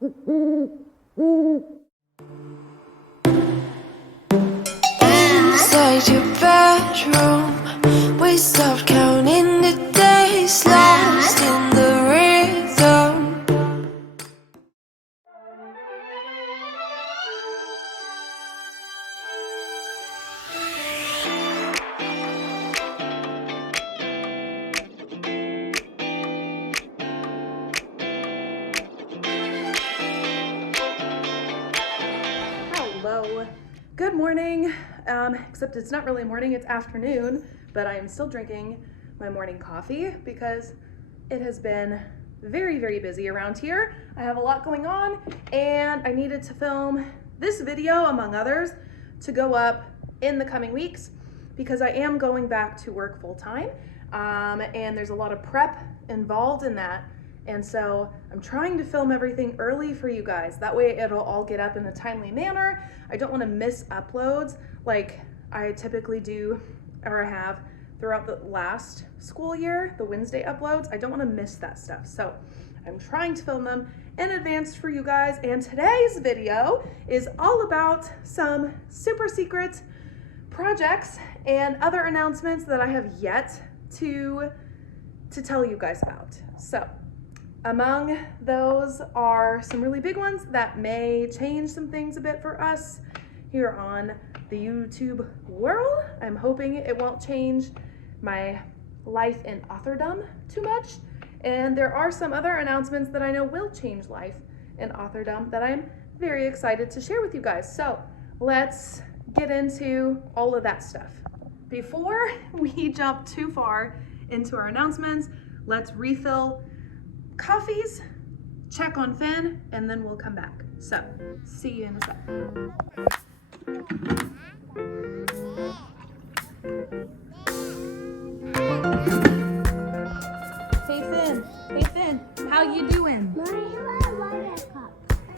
Inside your bedroom, we stopped counting the days, lost in the rhythm. Hello, good morning, except it's not really morning, it's afternoon, but I am still drinking my morning coffee because it has been very, very busy around here. I have a lot going on and I needed to film this video, among others, to go up in the coming weeks because I am going back to work full time, and there's a lot of prep involved in that. And so I'm trying to film everything early for you guys. That way it'll all get up in a timely manner. I don't want to miss uploads like I typically do or have throughout the last school year, the Wednesday uploads. I don't want to miss that stuff. So I'm trying to film them in advance for you guys. And today's video is all about some super secret projects and other announcements that I have yet to tell you guys about. So among those are some really big ones that may change some things a bit for us here on the YouTube world. I'm hoping it won't change my life in authordom too much. And there are some other announcements that I know will change life in authordom that I'm very excited to share with you guys. So let's get into all of that stuff. Before we jump too far into our announcements, let's refill coffees, check on Finn, and then we'll come back. So, see you in a sec. Hey Finn, how you doing?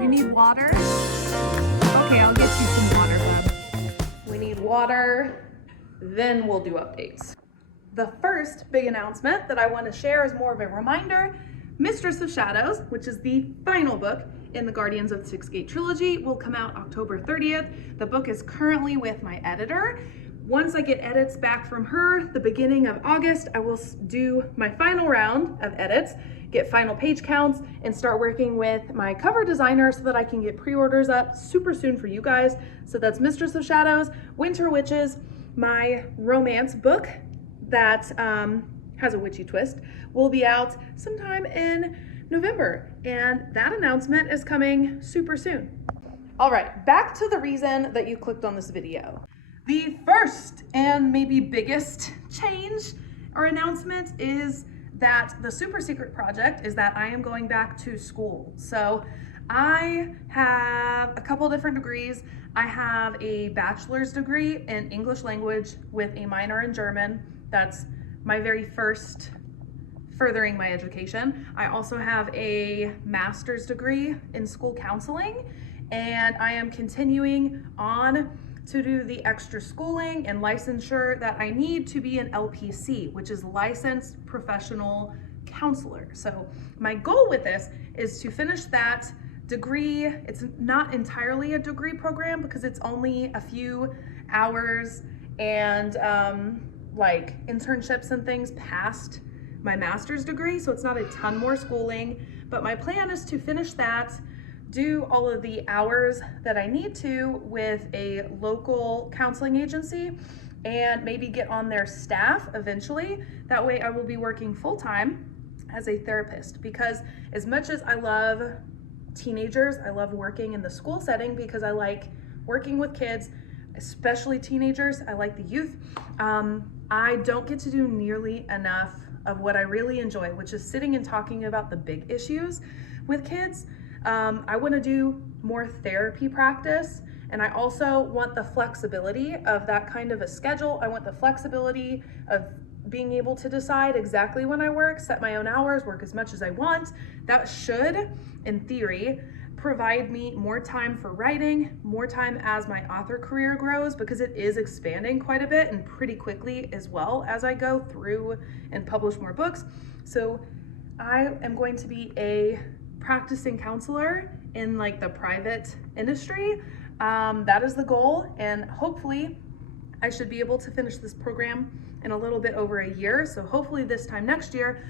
You need water? Okay, I'll get you some water, bub. We need water, then we'll do updates. The first big announcement that I want to share is more of a reminder. Mistress of Shadows, which is the final book in the Guardians of the Six Gate trilogy, will come out October 30th. The book is currently with my editor. Once I get edits back from her, the beginning of August, I will do my final round of edits, get final page counts, and start working with my cover designer so that I can get pre-orders up super soon for you guys. So that's Mistress of Shadows, Winter Witches, my romance book that has a witchy twist, will be out sometime in November. And that announcement is coming super soon. All right, back to the reason that you clicked on this video. The first and maybe biggest change or announcement is that the super secret project is that I am going back to school. So I have a couple different degrees. I have a bachelor's degree in English language with a minor in German. That's my very first furthering my education. I also have a master's degree in school counseling, and I am continuing on to do the extra schooling and licensure that I need to be an LPC, which is licensed professional counselor. So my goal with this is to finish that degree. It's not entirely a degree program because it's only a few hours and like internships and things past my master's degree, so it's not a ton more schooling, but my plan is to finish that, do all of the hours that I need to with a local counseling agency, and maybe get on their staff eventually. That way I will be working full-time as a therapist, because as much as I love teenagers, I love working in the school setting because I like working with kids, especially teenagers. I like the youth. I don't get to do nearly enough of what I really enjoy, which is sitting and talking about the big issues with kids. I want to do more therapy practice, and I also want the flexibility of that kind of a schedule. I want the flexibility of being able to decide exactly when I work, set my own hours, work as much as I want. That should, in theory, provide me more time for writing, more time as my author career grows, because it is expanding quite a bit and pretty quickly as well as I go through and publish more books. So I am going to be a practicing counselor in like the private industry. That is the goal, and hopefully I should be able to finish this program in a little bit over a year. So hopefully this time next year,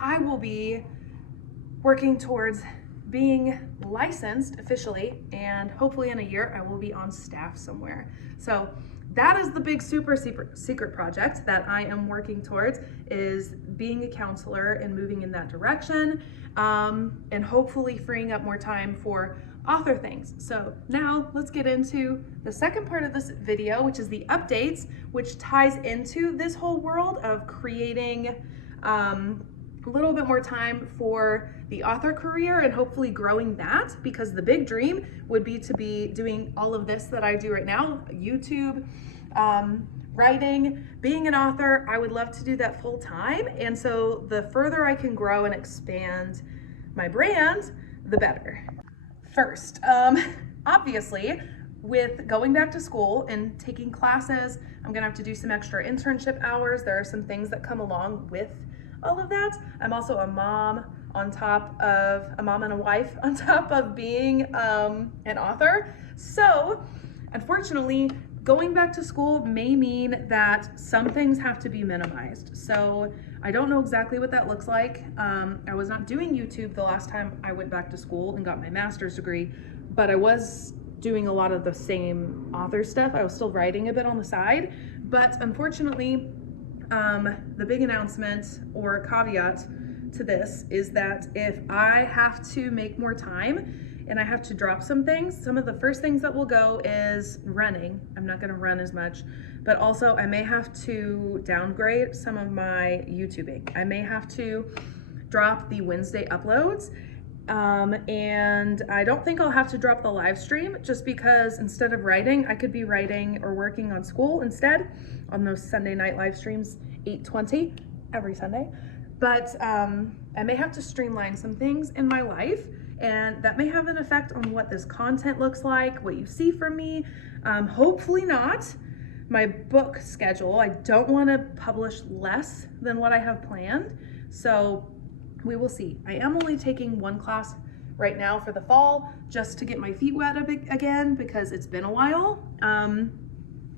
I will be working towards being licensed officially, and hopefully in a year I will be on staff somewhere. So that is the big super secret project that I am working towards, is being a counselor and moving in that direction, and hopefully freeing up more time for author things. So now let's get into the second part of this video, which is the updates, which ties into this whole world of creating a little bit more time for the author career and hopefully growing that, because the big dream would be to be doing all of this that I do right now, YouTube, writing, being an author. I would love to do that full time. And so the further I can grow and expand my brand, the better. First, obviously, with going back to school and taking classes, I'm gonna have to do some extra internship hours. There are some things that come along with all of that. I'm also a mom and a wife on top of being an author. So unfortunately, going back to school may mean that some things have to be minimized. So I don't know exactly what that looks like. I was not doing YouTube the last time I went back to school and got my master's degree, but I was doing a lot of the same author stuff. I was still writing a bit on the side, but unfortunately, the big announcement or caveat to this is that if I have to make more time and I have to drop some things, some of the first things that will go is running. I'm not gonna run as much, but also I may have to downgrade some of my YouTubing. I may have to drop the Wednesday uploads. And I don't think I'll have to drop the live stream, just because instead of writing, I could be writing or working on school instead on those Sunday night live streams, 8:20 every Sunday. But I may have to streamline some things in my life, and that may have an effect on what this content looks like, what you see from me. Hopefully not. My book schedule, I don't want to publish less than what I have planned. So we will see. I am only taking one class right now for the fall, just to get my feet wet again, because it's been a while.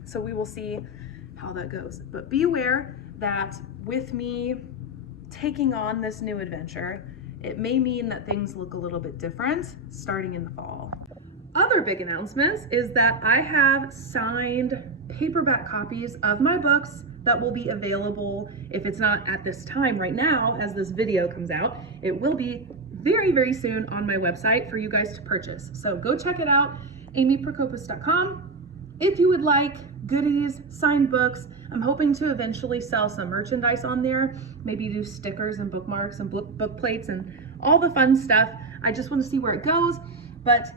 So we will see how that goes. But be aware that with me taking on this new adventure, it may mean that things look a little bit different starting in the fall. Other big announcements is that I have signed paperback copies of my books that will be available, if it's not at this time right now as this video comes out, it will be very, very soon on my website for you guys to purchase. So go check it out, amyprokopis.com. If you would like goodies, signed books, I'm hoping to eventually sell some merchandise on there, maybe do stickers and bookmarks and book plates and all the fun stuff. I just want to see where it goes. But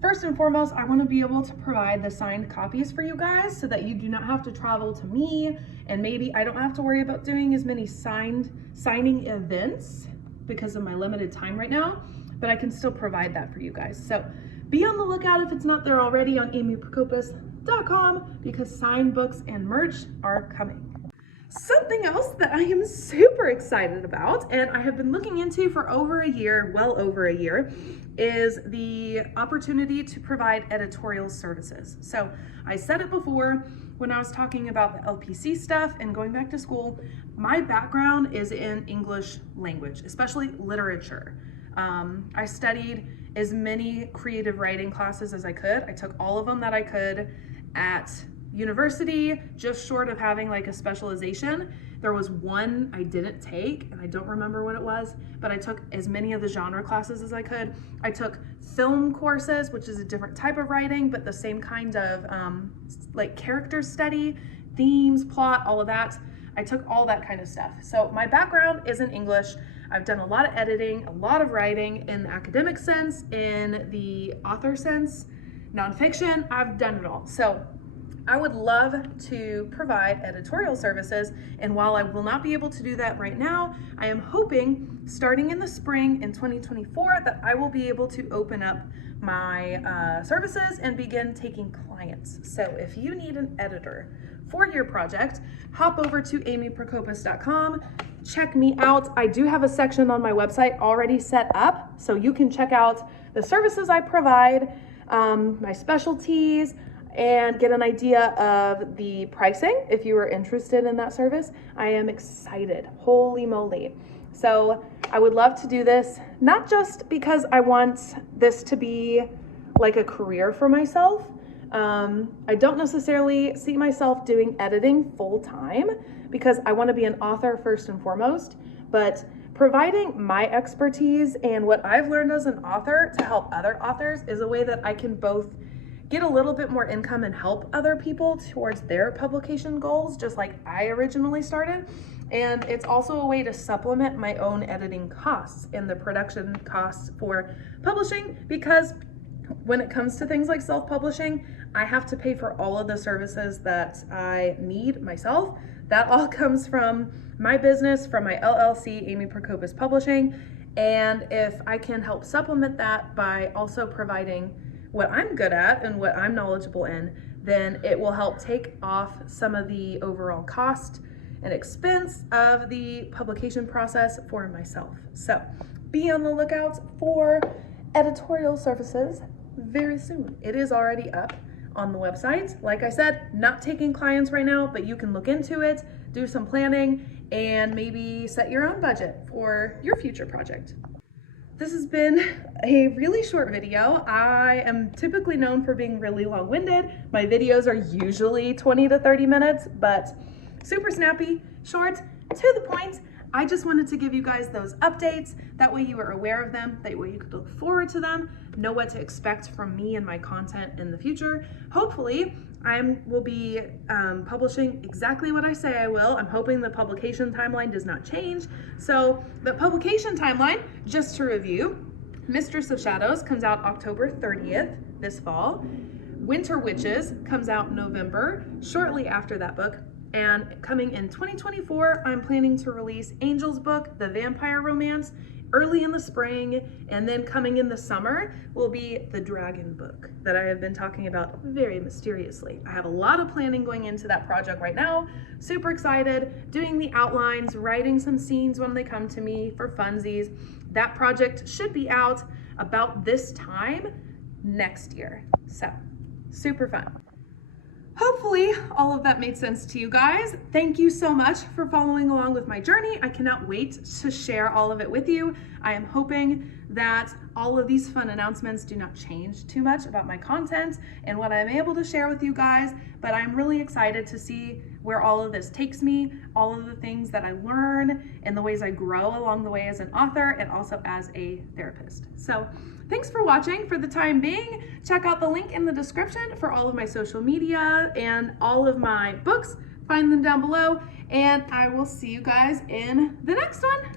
first and foremost, I want to be able to provide the signed copies for you guys so that you do not have to travel to me, and maybe I don't have to worry about doing as many signing events because of my limited time right now, but I can still provide that for you guys. So be on the lookout if it's not there already on amyprokopis.com, because signed books and merch are coming. Something else that I am super excited about, and I have been looking into for over a year, well over a year, is the opportunity to provide editorial services. So I said it before when I was talking about the LPC stuff and going back to school. My background is in English language, especially literature. I studied as many creative writing classes as I could. I took all of them that I could at university, just short of having like a specialization. There was one I didn't take, and I don't remember what it was, but I took as many of the genre classes as I could. I took film courses, which is a different type of writing, but the same kind of like character study, themes, plot, all of that. I took all that kind of stuff. So my background is in English. I've done a lot of editing, a lot of writing in the academic sense, in the author sense, nonfiction, I've done it all. So I would love to provide editorial services, and while I will not be able to do that right now, I am hoping starting in the spring in 2024 that I will be able to open up my services and begin taking clients. So if you need an editor for your project, hop over to amyprokopis.com, check me out. I do have a section on my website already set up, So you can check out the services I provide, my specialties, and get an idea of the pricing if you are interested in that service. I am excited, holy moly. So I would love to do this, not just because I want this to be like a career for myself. I don't necessarily see myself doing editing full time because I want to be an author first and foremost, but providing my expertise and what I've learned as an author to help other authors is a way that I can both get a little bit more income and help other people towards their publication goals, just like I originally started. And it's also a way to supplement my own editing costs and the production costs for publishing, because when it comes to things like self-publishing, I have to pay for all of the services that I need myself. That all comes from my business, from my LLC, Amy Prokopis Publishing. And if I can help supplement that by also providing what I'm good at and what I'm knowledgeable in, then it will help take off some of the overall cost and expense of the publication process for myself. So be on the lookout for editorial services very soon. It is already up on the website. Like I said, not taking clients right now, but you can look into it, do some planning, and maybe set your own budget for your future project. This has been a really short video. I am typically known for being really long-winded. My videos are usually 20 to 30 minutes, but super snappy, short, to the point. I just wanted to give you guys those updates. That way you are aware of them, that way you could look forward to them, know what to expect from me and my content in the future. Hopefully, I will be publishing exactly what I say I will. I'm hoping the publication timeline does not change. So the publication timeline, just to review, Mistress of Shadows comes out October 30th this fall. Winter Witches comes out November, shortly after that book. And coming in 2024, I'm planning to release Angel's book, the vampire romance, early in the spring, and then coming in the summer will be the dragon book that I have been talking about very mysteriously. I have a lot of planning going into that project right now. Super excited, doing the outlines, writing some scenes when they come to me for funsies. That project should be out about this time next year. So, super fun. Hopefully all of that made sense to you guys. Thank you so much for following along with my journey. I cannot wait to share all of it with you. I am hoping that all of these fun announcements do not change too much about my content and what I'm able to share with you guys, but I'm really excited to see where all of this takes me, all of the things that I learn and the ways I grow along the way as an author and also as a therapist. So thanks for watching for the time being. Check out the link in the description for all of my social media and all of my books. Find them down below, and I will see you guys in the next one.